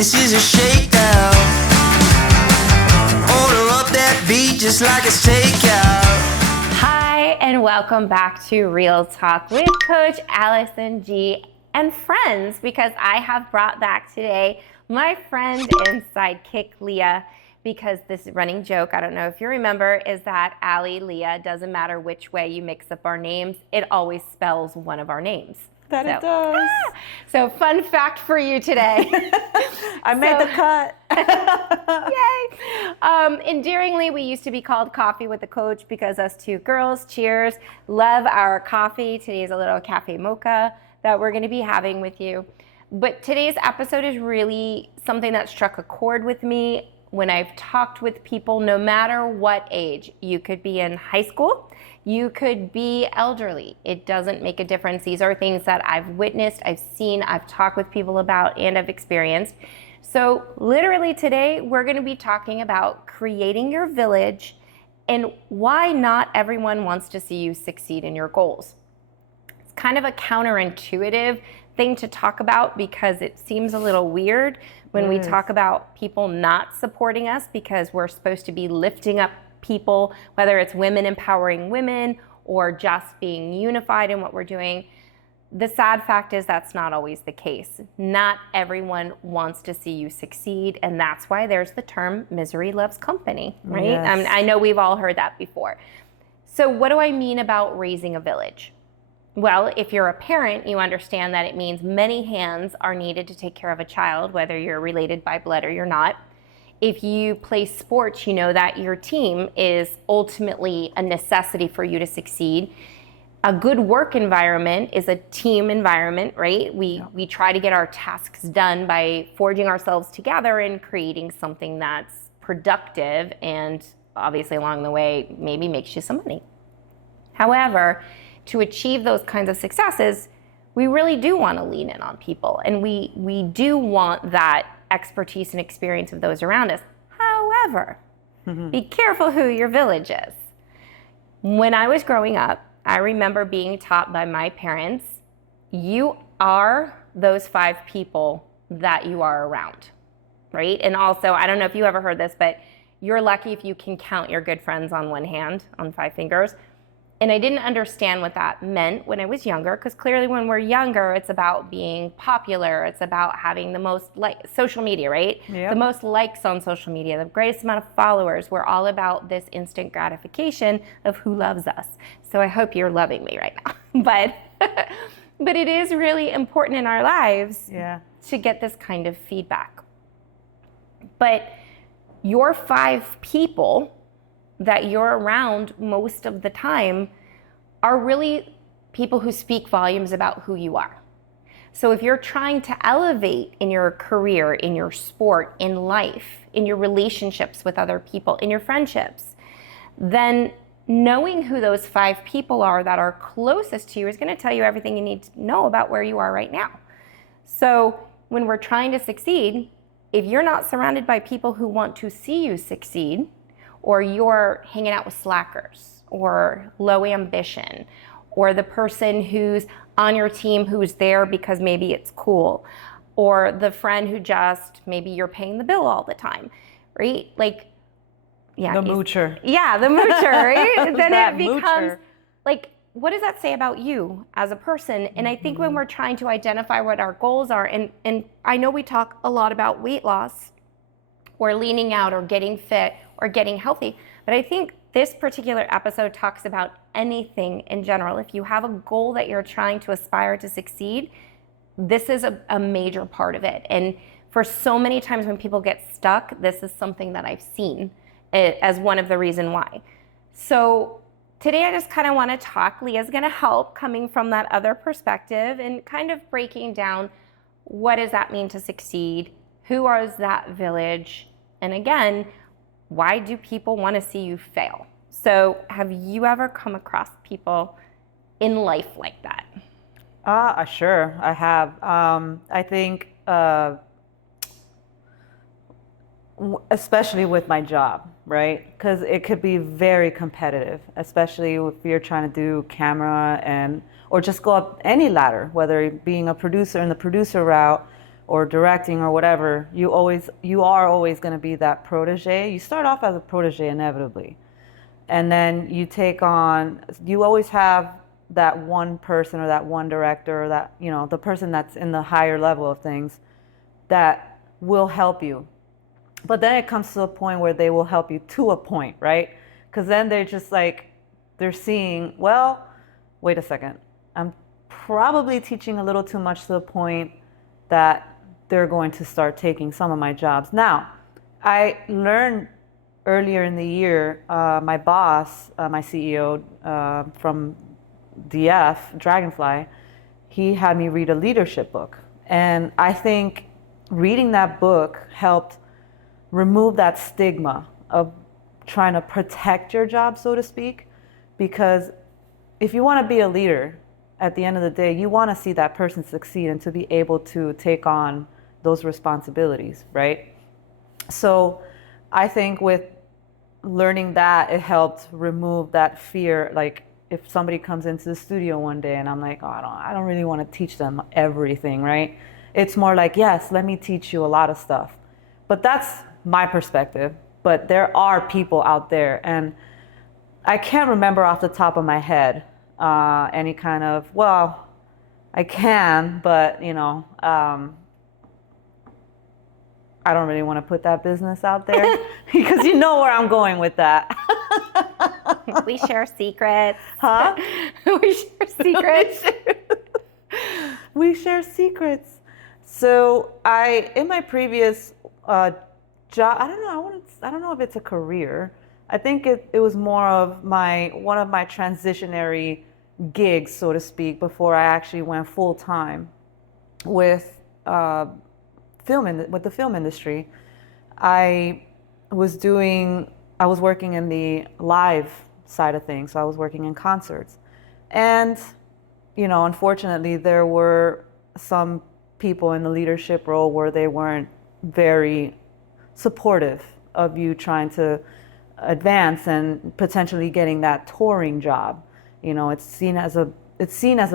This is a shakedown. Order up that beat just like it's takeout. Hi, and welcome back to Real Talk with Coach Alison G and friends, because I have brought back today my friend and sidekick Leah, because this running joke, I don't know if you remember, is that Allie, Leah, doesn't matter which way you mix up our names, it always spells one of our names. It does. So fun fact for you today. I made the cut. Yay. Endearingly, we used to be called Coffee with the Coach because us two girls, cheers, love our coffee. Today's a little cafe mocha that we're going to be having with you. But today's episode is really something that struck a chord with me when I've talked with people, no matter what age. You could be in high school, you could be elderly. It doesn't make a difference. These are things that I've witnessed, I've seen, I've talked with people about, and I've experienced. So literally today, we're gonna be talking about creating your village and why not everyone wants to see you succeed in your goals. It's kind of a counterintuitive thing to talk about because it seems a little weird when we talk about people not supporting us, because we're supposed to be lifting up people, whether it's women empowering women or just being unified in what we're doing. The sad fact is that's not always the case. Not everyone wants to see you succeed, and that's why there's the term misery loves company, right? Yes. I know we've all heard that before. So what do I mean about raising a village? Well, if you're a parent, you understand that it means many hands are needed to take care of a child, whether you're related by blood or you're not. If you play sports, you know that your team is ultimately a necessity for you to succeed. A good work environment is a team environment, right? We try to get our tasks done by forging ourselves together and creating something that's productive, and obviously along the way maybe makes you some money. However, to achieve those kinds of successes, we really do want to lean in on people, and we do want that expertise and experience of those around us. However, be careful who your village is. When I was growing up, I remember being taught by my parents, you are those 5 people that you are around, right? And also, I don't know if you ever heard this, but you're lucky if you can count your good friends on one hand, on 5 fingers. And I didn't understand what that meant when I was younger, because clearly when we're younger, it's about being popular. It's about having the most social media, right? Yep. The most likes on social media, the greatest amount of followers. We're all about this instant gratification of who loves us. So I hope you're loving me right now. But it is really important in our lives to get this kind of feedback. But your 5 people that you're around most of the time are really people who speak volumes about who you are. So if you're trying to elevate in your career, in your sport, in life, in your relationships with other people, in your friendships, then knowing who those 5 people are that are closest to you is going to tell you everything you need to know about where you are right now. So when we're trying to succeed, if you're not surrounded by people who want to see you succeed, or you're hanging out with slackers, or low ambition, or the person who's on your team who's there because maybe it's cool, or the friend who just, maybe you're paying the bill all the time, right? Like, yeah. The moocher. Yeah, the moocher, right? Then That it becomes moocher. like, what does that say about you as a person? And I think when we're trying to identify what our goals are, and I know we talk a lot about weight loss, or leaning out, or getting fit, or getting healthy. But I think this particular episode talks about anything in general. If you have a goal that you're trying to aspire to succeed, this is a major part of it. And for so many times when people get stuck, this is something that I've seen as one of the reasons why. So today I just kind of want to talk. Leah's going to help, coming from that other perspective and kind of breaking down, what does that mean to succeed? Who is that village? And again, why do people want to see you fail? So have you ever come across people in life like that? Sure, I have. I think, especially with my job, right? Because it could be very competitive, especially if you're trying to do camera or just go up any ladder, whether being a producer in the producer route or directing or whatever, you are always going to be that protege. You start off as a protege inevitably. And then you always have that one person or that one director or that, the person that's in the higher level of things that will help you. But then it comes to a point where they will help you to a point, right? Because then they're just like, they're seeing, well, wait a second, I'm probably teaching a little too much to the point that they're going to start taking some of my jobs. Now, I learned earlier in the year, my boss, my CEO from DF, Dragonfly, he had me read a leadership book. And I think reading that book helped remove that stigma of trying to protect your job, so to speak. Because if you want to be a leader, at the end of the day, you want to see that person succeed and to be able to take on those responsibilities, right? So I think with learning that, it helped remove that fear. Like if somebody comes into the studio one day and I'm like, oh, I don't really want to teach them everything, right? It's more like, yes, let me teach you a lot of stuff. But that's my perspective. But there are people out there, and I can't remember off the top of my head any kind of, well, I can, but I don't really want to put that business out there because you know where I'm going with that. We share secrets. Huh? We share secrets. We share secrets. So in my previous job, I don't know if it's a career. I think it was more of one of my transitionary gigs, so to speak, before I actually went full time with the film industry. I was working in the live side of things, so I was working in concerts. And, unfortunately, there were some people in the leadership role where they weren't very supportive of you trying to advance and potentially getting that touring job. It's seen as a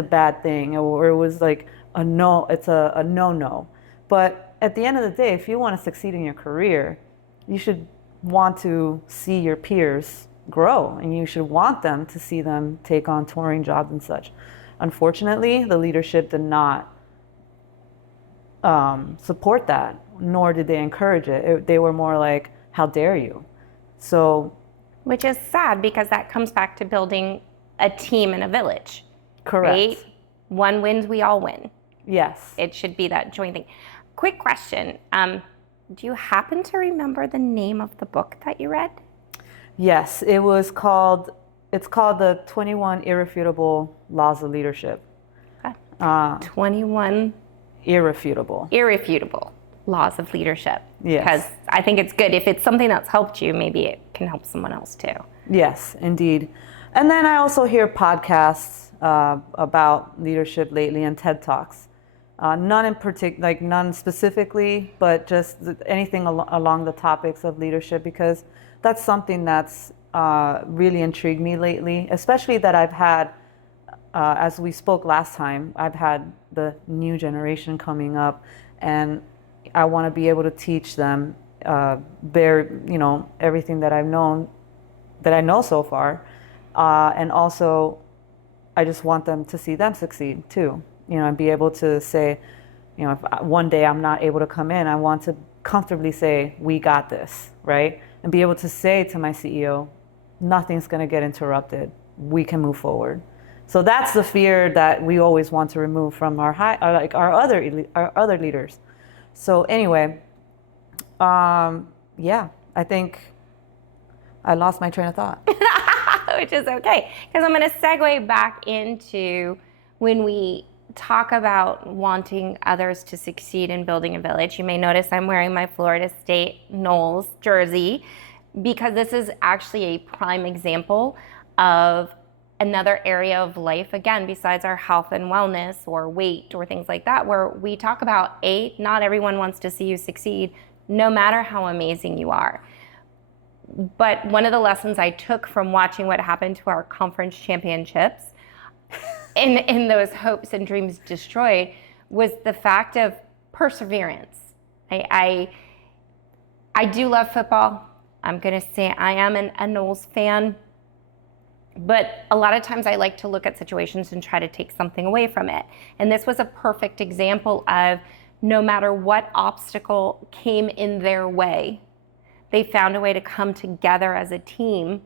bad thing, or it was like it's a no-no. But at the end of the day, if you want to succeed in your career, you should want to see your peers grow, and you should want them to see them take on touring jobs and such. Unfortunately, the leadership did not support that, nor did they encourage it. They were more like, how dare you? So, which is sad because that comes back to building a team in a village. Correct. Right? One wins, we all win. Yes. It should be that joint thing. Quick question. Do you happen to remember the name of the book that you read? Yes, it's called the 21 Irrefutable Laws of Leadership. Okay. 21 Irrefutable Laws of Leadership. Yes. Because I think it's good. If it's something that's helped you, maybe it can help someone else too. Yes, indeed. And then I also hear podcasts about leadership lately and TED Talks. None in particular, like none specifically, but just anything along the topics of leadership, because that's something that's really intrigued me lately, especially that I've had, as we spoke last time, I've had the new generation coming up, and I want to be able to teach them everything that I know so far. And also, I just want them to see them succeed too. And be able to say, if one day I'm not able to come in, I want to comfortably say, we got this, right? And be able to say to my CEO, nothing's going to get interrupted. We can move forward. So that's the fear that we always want to remove from our other leaders. So anyway, I think I lost my train of thought. Which is okay, because I'm going to segue back into when we talk about wanting others to succeed in building a village. You may notice I'm wearing my Florida State Knowles jersey because this is actually a prime example of another area of life, again, besides our health and wellness or weight or things like that, where we talk about, not everyone wants to see you succeed, no matter how amazing you are. But one of the lessons I took from watching what happened to our conference championships in those hopes and dreams destroyed was the fact of perseverance. I do love football. I'm going to say I am a Knowles fan. But a lot of times I like to look at situations and try to take something away from it. And this was a perfect example of no matter what obstacle came in their way, they found a way to come together as a team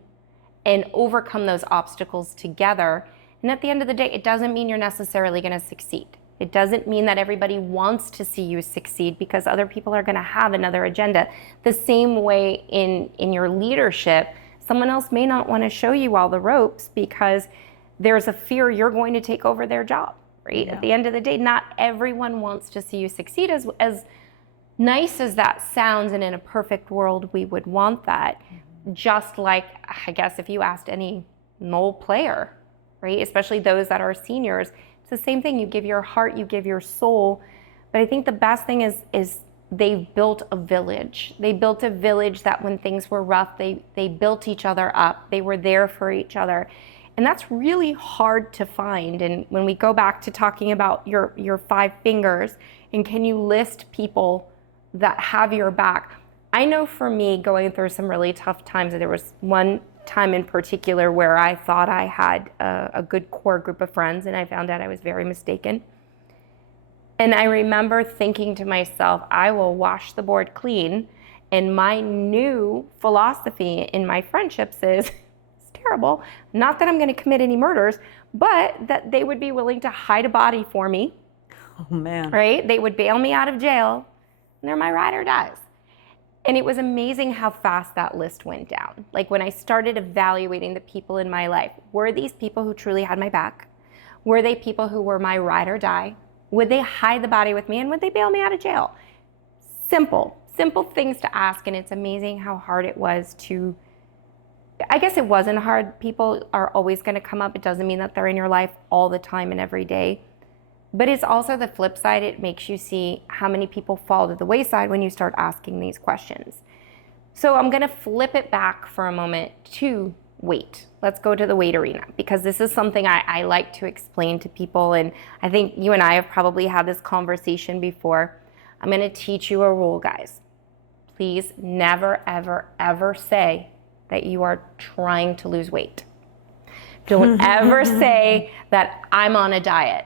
and overcome those obstacles together. And at the end of the day, it doesn't mean you're necessarily going to succeed. It doesn't mean that everybody wants to see you succeed, because other people are going to have another agenda. The same way in your leadership, someone else may not want to show you all the ropes because there's a fear you're going to take over their job, right? Yeah. At the end of the day, not everyone wants to see you succeed. As nice as that sounds, and in a perfect world, we would want that. Just like, I guess, if you asked any Knoll player, right? Especially those that are seniors, it's the same thing. You give your heart, you give your soul. But I think the best thing is they built a village. They built a village that when things were rough, they built each other up. They were there for each other. And that's really hard to find. And when we go back to talking about your 5 fingers, and can you list people that have your back? I know for me, going through some really tough times, there was one time in particular where I thought I had a good core group of friends, and I found out I was very mistaken. And I remember thinking to myself, I will wash the board clean. And my new philosophy in my friendships is, it's terrible, not that I'm going to commit any murders, but that they would be willing to hide a body for me. Oh, man. Right? They would bail me out of jail, and they're my ride or dies. And it was amazing how fast that list went down. Like when I started evaluating the people in my life, were these people who truly had my back? Were they people who were my ride or die? Would they hide the body with me, and would they bail me out of jail? Simple things to ask, and it's amazing how hard it was to, I guess it wasn't hard. People are always going to come up. It doesn't mean that they're in your life all the time and every day. But it's also the flip side. It makes you see how many people fall to the wayside when you start asking these questions. So I'm going to flip it back for a moment to weight. Let's go to the weight arena, because this is something I like to explain to people. And I think you and I have probably had this conversation before. I'm going to teach you a rule, guys. Please never, ever, ever say that you are trying to lose weight. Don't ever say that I'm on a diet.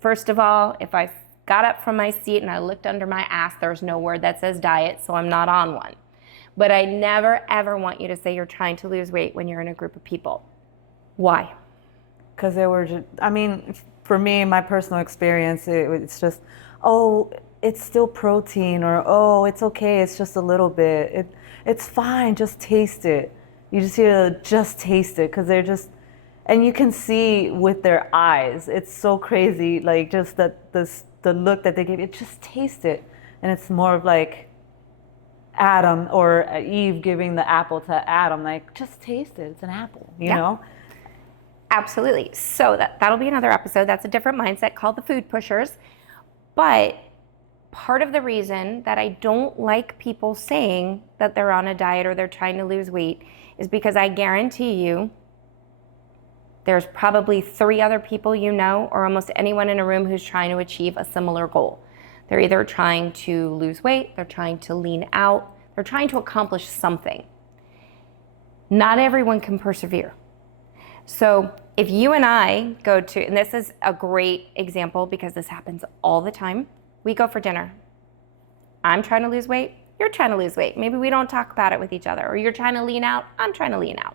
First of all, if I got up from my seat and I looked under my ass, there's no word that says diet, so I'm not on one. But I never, ever want you to say you're trying to lose weight when you're in a group of people. Why? Because they were just, I mean, for me, my personal experience, it's just, oh, it's still protein, or oh, it's okay, it's just a little bit. It's fine, just taste it. You just hear just taste it, because they're just, and you can see with their eyes, it's so crazy, like just that the look that they give you, just taste it. And it's more of like Adam or Eve giving the apple to Adam, like, just taste it, it's an apple, you know? Absolutely. So that'll be another episode. That's a different mindset called the food pushers. But part of the reason that I don't like people saying that they're on a diet or they're trying to lose weight is because I guarantee you there's probably 3 other people you know, or almost anyone in a room who's trying to achieve a similar goal. They're either trying to lose weight, they're trying to lean out, they're trying to accomplish something. Not everyone can persevere. So if you and I go to, and this is a great example because this happens all the time, we go for dinner. I'm trying to lose weight, you're trying to lose weight. Maybe we don't talk about it with each other, or you're trying to lean out, I'm trying to lean out.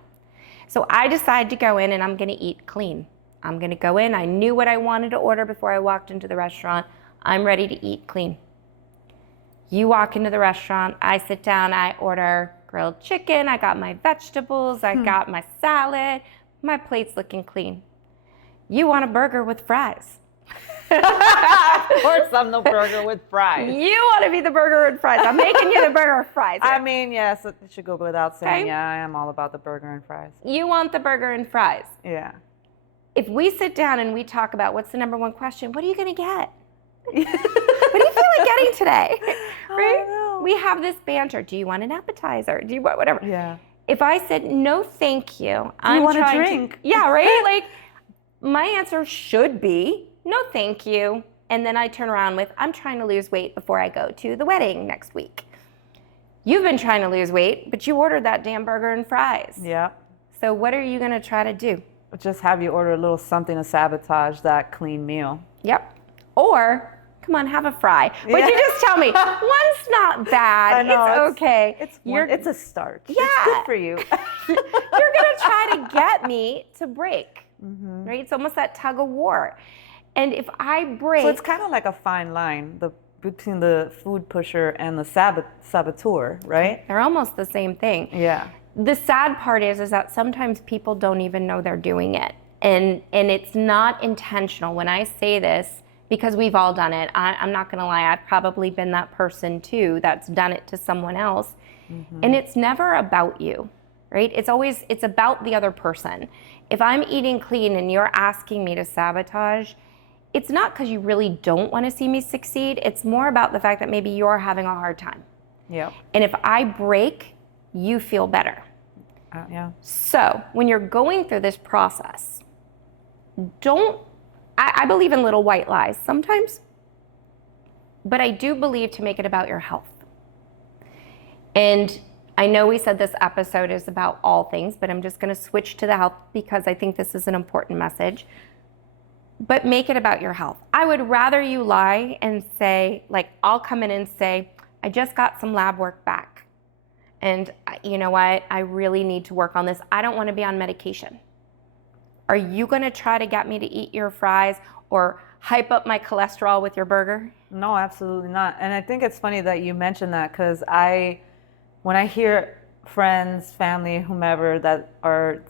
So I decide to go in and I'm gonna eat clean. I'm gonna go in, I knew what I wanted to order before I walked into the restaurant. I'm ready to eat clean. You walk into the restaurant, I sit down, I order grilled chicken, I got my vegetables, I got my salad, my plate's looking clean. You want a burger with fries. Of course I'm the burger with fries. You want to be the burger with fries. I'm making you the burger with fries. I mean, yes, it should go without saying, Okay. yeah, I am all about the burger and fries. You want the burger and fries. Yeah. If we sit down and we talk about what's the number one question, what are you going to get? What do you feel like getting today? Right? We have this banter. Do you want an appetizer? Do you want whatever? Yeah. If I said, no, thank you. Do you want a drink? Yeah, right? Like, my answer should be, no, thank you. And then I turn around with, I'm trying to lose weight before I go to the wedding next week. You've been trying to lose weight, but you ordered that damn burger and fries. Yeah. So what are you going to try to do? Just have you order a little something to sabotage that clean meal. Yep. Or, come on, have a fry. But you just tell me, one's not bad. I know, it's okay. It's a start. Yeah. It's good for you. You're going to try to get me to break, right? It's almost that tug of war. And if I break... So it's kind of like a fine line between the food pusher and the saboteur, right? They're almost the same thing. Yeah. The sad part is that sometimes people don't even know they're doing it. And it's not intentional. When I say this, because we've all done it, I'm not going to lie, I've probably been that person too that's done it to someone else. And it's never about you, right? It's about the other person. If I'm eating clean and you're asking me to sabotage, it's not because you really don't want to see me succeed. It's more about the fact that maybe you're having a hard time. Yeah. And if I break, you feel better. Yeah. So when you're going through this process, I believe in little white lies sometimes, but I do believe to make it about your health. And I know we said this episode is about all things, but I'm just going to switch to the health because I think this is an important message. But make it about your health. I would rather you lie and say, like, I'll come in and say, I just got some lab work back. And you know what? I really need to work on this. I don't want to be on medication. Are you going to try to get me to eat your fries or hype up my cholesterol with your burger? No, absolutely not. And I think it's funny that you mentioned that because when I hear friends, family, whomever that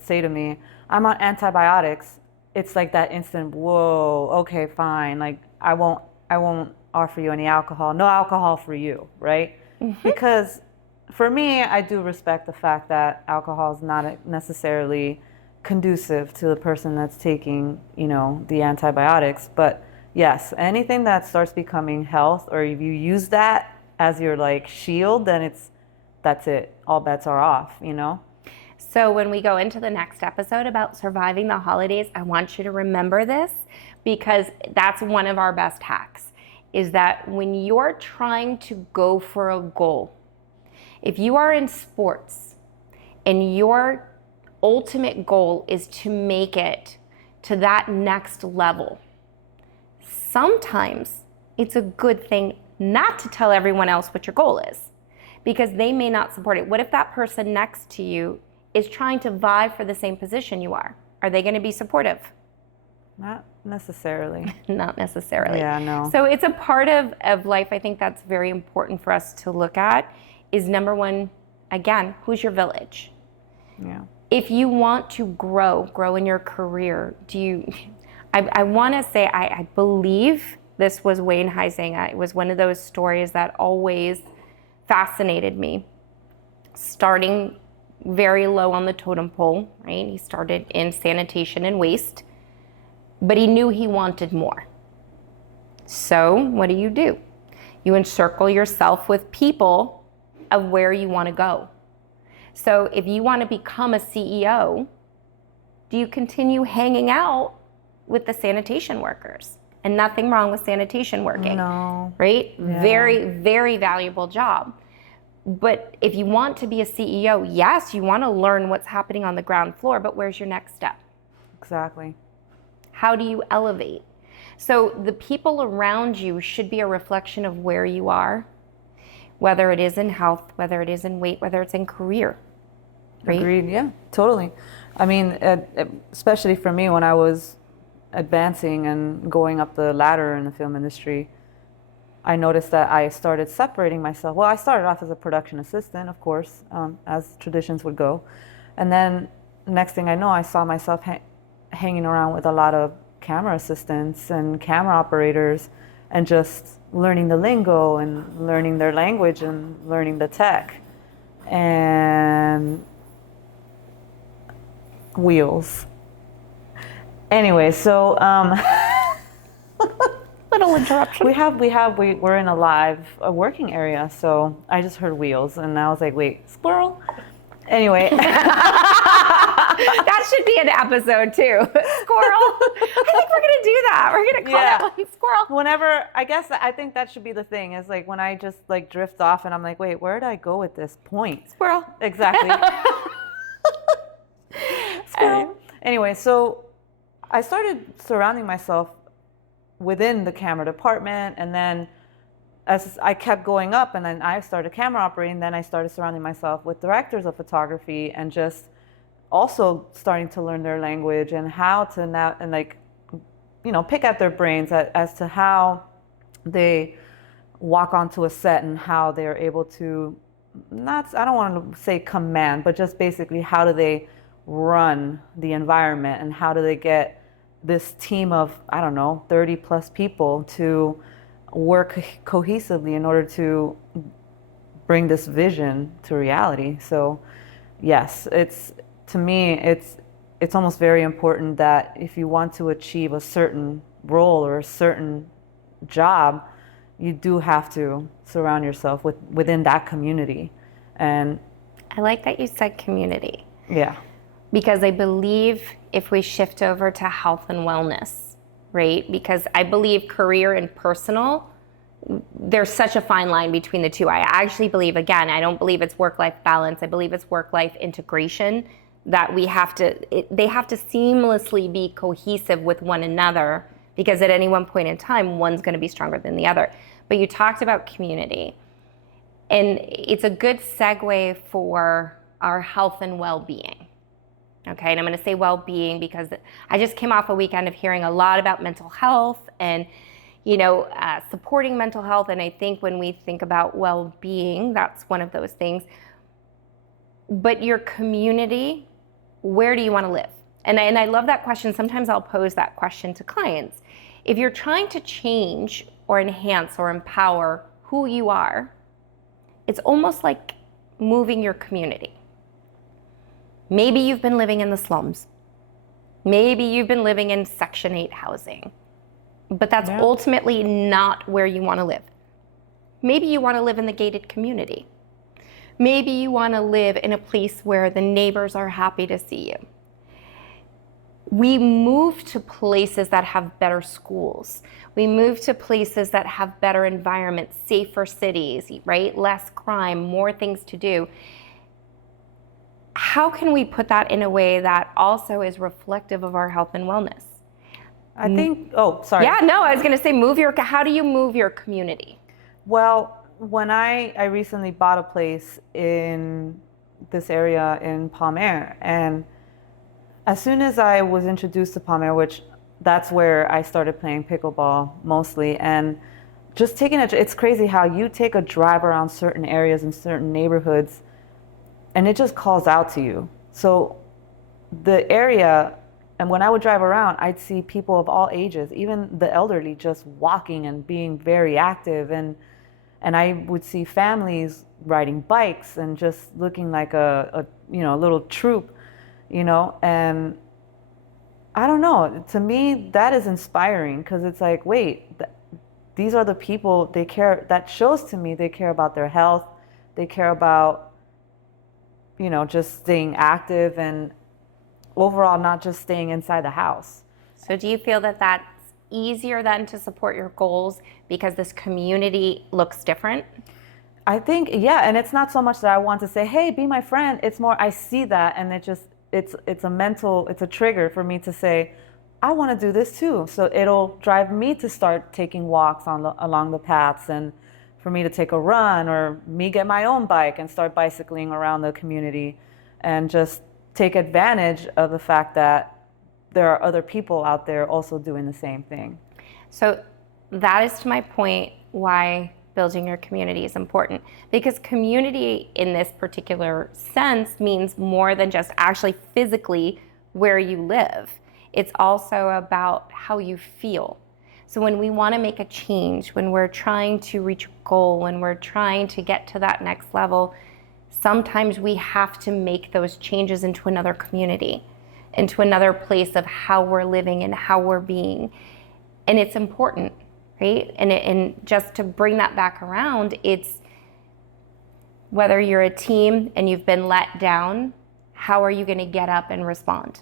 say to me, I'm on antibiotics, it's like that instant, whoa, okay, fine. Like I won't offer you any alcohol. No alcohol for you, right? Because for me, I do respect the fact that alcohol is not necessarily conducive to the person that's taking, the antibiotics. But yes, anything that starts becoming health, or if you use that as your like shield, then that's it. All bets are off, So when we go into the next episode about surviving the holidays, I want you to remember this because that's one of our best hacks, is that when you're trying to go for a goal, if you are in sports and your ultimate goal is to make it to that next level, sometimes it's a good thing not to tell everyone else what your goal is because they may not support it. What if that person next to you is trying to vie for the same position you are? Are they going to be supportive? Not necessarily. Not necessarily. Yeah, no. So it's a part of life I think that's very important for us to look at is number one, again, who's your village? Yeah. If you want to grow in your career, I want to say, I believe this was Wayne Huizenga. It was one of those stories that always fascinated me. Starting very low on the totem pole, right? He started in sanitation and waste, but he knew he wanted more. So what do? You encircle yourself with people of where you want to go. So if you want to become a CEO, do you continue hanging out with the sanitation workers? And nothing wrong with sanitation working, no. Right? Yeah. Very, very valuable job. But if you want to be a CEO, yes, you want to learn what's happening on the ground floor, but where's your next step? Exactly. How do you elevate? So the people around you should be a reflection of where you are, whether it is in health, whether it is in weight, whether it's in career. Right? Agreed, yeah, totally. I mean, especially for me when I was advancing and going up the ladder in the film industry, I noticed that I started separating myself. Well, I started off as a production assistant, of course, as traditions would go. And then next thing I know, I saw myself hanging around with a lot of camera assistants and camera operators and just learning the lingo and learning their language and learning the tech. And wheels. Anyway, so Little interruption. we're in a live working area, so I just heard wheels and I was like, wait, squirrel? Anyway. That should be an episode too. Squirrel. I think we're going to do that. We're going to call that one squirrel. Whenever, I think that should be the thing, is like when I just like drift off and I'm like, wait, where did I go at this point? Squirrel. Exactly. Squirrel. Anyway, so I started surrounding myself within the camera department, and then as I kept going up, and then I started camera operating, then I started surrounding myself with directors of photography, and just also starting to learn their language and how to now, and like, you know, pick at their brains as to how they walk onto a set and how they're able to, I don't want to say command, but just basically how do they run the environment, and how do they get this team of, I don't know, 30 plus people to work cohesively in order to bring this vision to reality. So yes, to me, it's almost very important that if you want to achieve a certain role or a certain job, you do have to surround yourself within that community. And I like that you said community. Yeah. Because I believe if we shift over to health and wellness, right? Because I believe career and personal, there's such a fine line between the two. I actually believe, again, I don't believe it's work-life balance. I believe it's work-life integration, that they have to seamlessly be cohesive with one another, because at any one point in time, one's going to be stronger than the other. But you talked about community, and it's a good segue for our health and well-being. Okay, and I'm going to say well-being because I just came off a weekend of hearing a lot about mental health and, you know, supporting mental health. And I think when we think about well-being, that's one of those things. But your community, where do you want to live? And I love that question. Sometimes I'll pose that question to clients. If you're trying to change or enhance or empower who you are, it's almost like moving your community. Maybe you've been living in the slums. Maybe you've been living in Section 8 housing. But that's ultimately not where you want to live. Maybe you want to live in the gated community. Maybe you want to live in a place where the neighbors are happy to see you. We move to places that have better schools. We move to places that have better environments, safer cities, right? Less crime, more things to do. How can we put that in a way that also is reflective of our health and wellness? I think, oh, sorry. Yeah, no, I was going to say how do you move your community? Well, when I recently bought a place in this area in Palm Air, and as soon as I was introduced to Palm Air, which that's where I started playing pickleball mostly, and just taking it's crazy how you take a drive around certain areas and certain neighborhoods, and it just calls out to you. So the area, and when I would drive around, I'd see people of all ages, even the elderly, just walking and being very active, and I would see families riding bikes and just looking like a little troop, and I don't know, to me that is inspiring, because it's like, wait, these are the people, they care, that shows to me they care about their health, they care about just staying active, and overall not just staying inside the house. So do you feel that that's easier then to support your goals because this community looks different? I think, yeah, and it's not so much that I want to say, hey, be my friend. It's more I see that, and it's a trigger for me to say, I want to do this too. So it'll drive me to start taking walks along the paths, and for me to take a run, or me get my own bike and start bicycling around the community, and just take advantage of the fact that there are other people out there also doing the same thing. So that is to my point why building your community is important, because community in this particular sense means more than just actually physically where you live. It's also about how you feel. So when we want to make a change, when we're trying to reach a goal, when we're trying to get to that next level, sometimes we have to make those changes into another community, into another place of how we're living and how we're being. And it's important, right? And just to bring that back around, it's whether you're a team and you've been let down how are you going to get up and respond?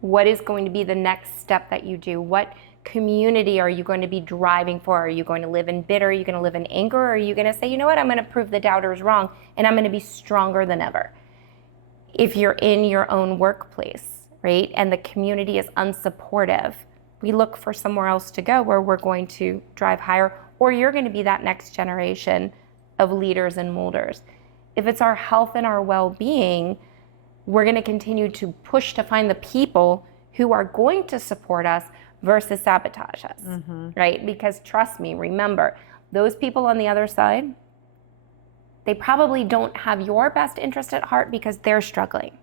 What is going to be the next step that you do? What community are you going to be driving for? Are you going to live in bitter? Are you going to live in anger? Or are you going to say, you know what, I'm going to prove the doubters wrong and I'm going to be stronger than ever? If you're in your own workplace, right, and the community is unsupportive, we look for somewhere else to go where we're going to drive higher, or you're going to be that next generation of leaders and molders. If it's our health and our well-being, we're going to continue to push to find the people who are going to support us versus sabotage us, right? Because trust me, remember, those people on the other side, they probably don't have your best interest at heart because they're struggling.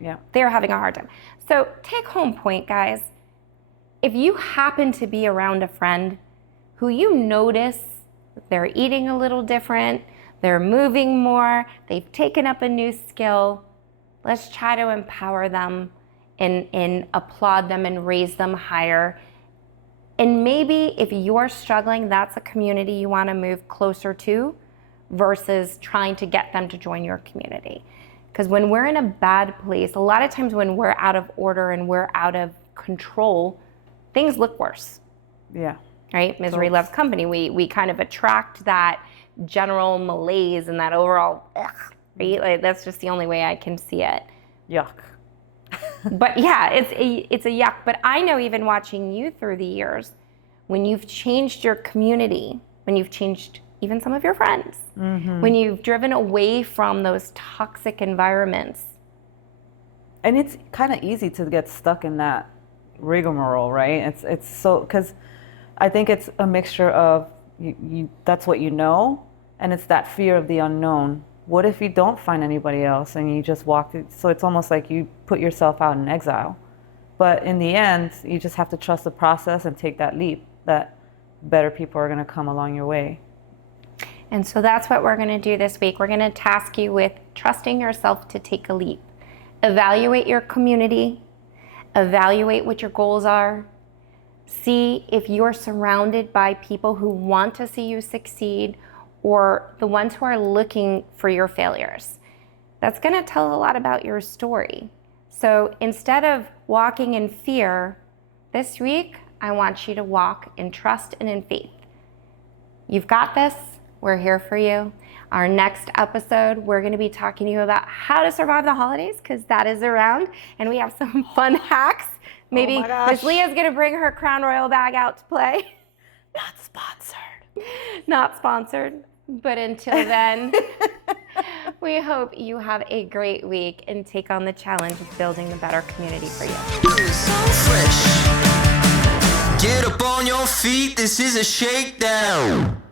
Yeah. They're having a hard time. So take home point, guys. If you happen to be around a friend who you notice they're eating a little different, they're moving more, they've taken up a new skill, let's try to empower them and applaud them and raise them higher. And maybe if you're struggling, that's a community you want to move closer to versus trying to get them to join your community. Because when we're in a bad place, a lot of times when we're out of order and we're out of control, things look worse. Yeah. Right? Misery loves company. We kind of attract that general malaise and that overall, right? Like, that's just the only way I can see it. Yuck. But yeah, it's a yuck. But I know, even watching you through the years, when you've changed your community, when you've changed even some of your friends, when you've driven away from those toxic environments. And it's kind of easy to get stuck in that rigmarole, right? It's so, because I think it's a mixture of you that's what you know, and it's that fear of the unknown. What if you don't find anybody else and you just walk through? So it's almost like you put yourself out in exile. But in the end, you just have to trust the process and take that leap that better people are going to come along your way. And so that's what we're going to do this week. We're going to task you with trusting yourself to take a leap. Evaluate your community. Evaluate what your goals are. See if you're surrounded by people who want to see you succeed or the ones who are looking for your failures. That's going to tell a lot about your story. So instead of walking in fear, this week, I want you to walk in trust and in faith. You've got this. We're here for you. Our next episode, we're going to be talking to you about how to survive the holidays, because that is around, and we have some fun hacks. Maybe Miss Leah's going to bring her Crown Royal bag out to play. Not sponsored. Not sponsored. But until then, we hope you have a great week and take on the challenge of building a better community for you. So fresh. Get up on your feet, this is a shakedown.